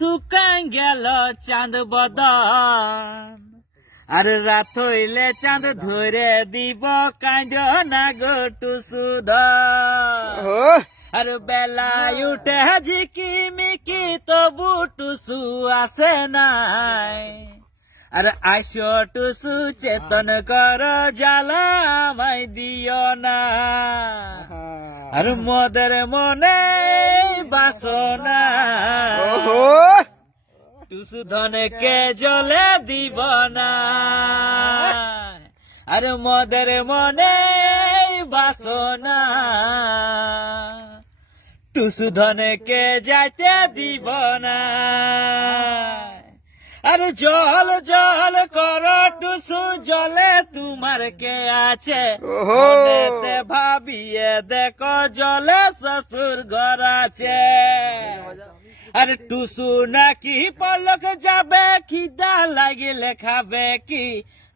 শুকাই গেল চাঁদ বদন আর রাত হইলে চাঁদ ধরে দিব কাঁদ না গো টুসুধন আর বেলায় উঠে ঝিকি মিকি তবু টুসু আসে নাই আর আইসো টুসু চেতন কর জ্বালা আমায় দিও না আর মোদের মনে বাসনা টুসু ধনকে জলে দিব না আর মোদের মনে বাসনা টুসু ধনকে যাইতে দিব না আর জল জল কর টুসু জলে তোমার কে আছে মনেতে ভাবিয়ে দেখো জলে শ্বশুর ঘর আছে আর টুসু নাকি পলক যাবে খিদা লাগিলে খাবে কি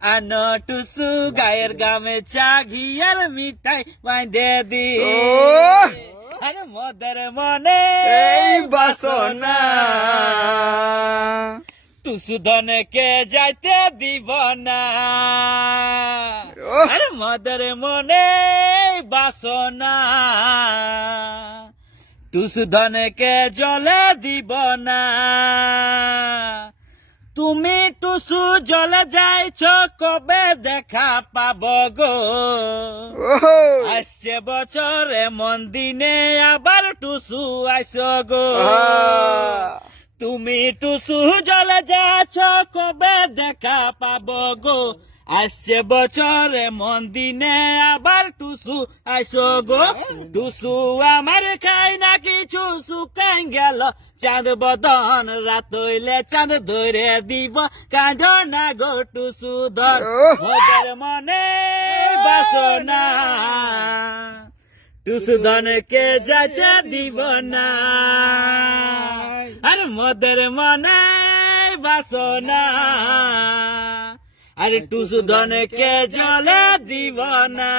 আন টুসু গায়ের গামছা ঘিয়ার মিঠাই বাঁধে দি আরে মোদের মনে বাসনা টুসু ধনকে যাইতে দিব না আরে মোদের মনে বাসনা টুসু ধনকে জলে দিব না তুমি টুসু জলে যাইছ কবে দেখা পাব গো আসছে বছরে মন দিনে আবার টুসু আইস গো তুমি টুসু জলে যাচ্ছ কবে দেখা পাব গো আসছে বছরে মন দিনে আবার টুসু আইসো গো টুসু আমার খাই না কিছু শুকাই গেল চাঁদ বদন রাত হইলে চাঁদ ধরে দিব কাঁদ না গো টুসু ধর মোদের মনে বাসনা টুসু ধনকে যাইতে দিব না আর মোদের মনে বাসনা আরে টুসু ধনকে জলে দিব না।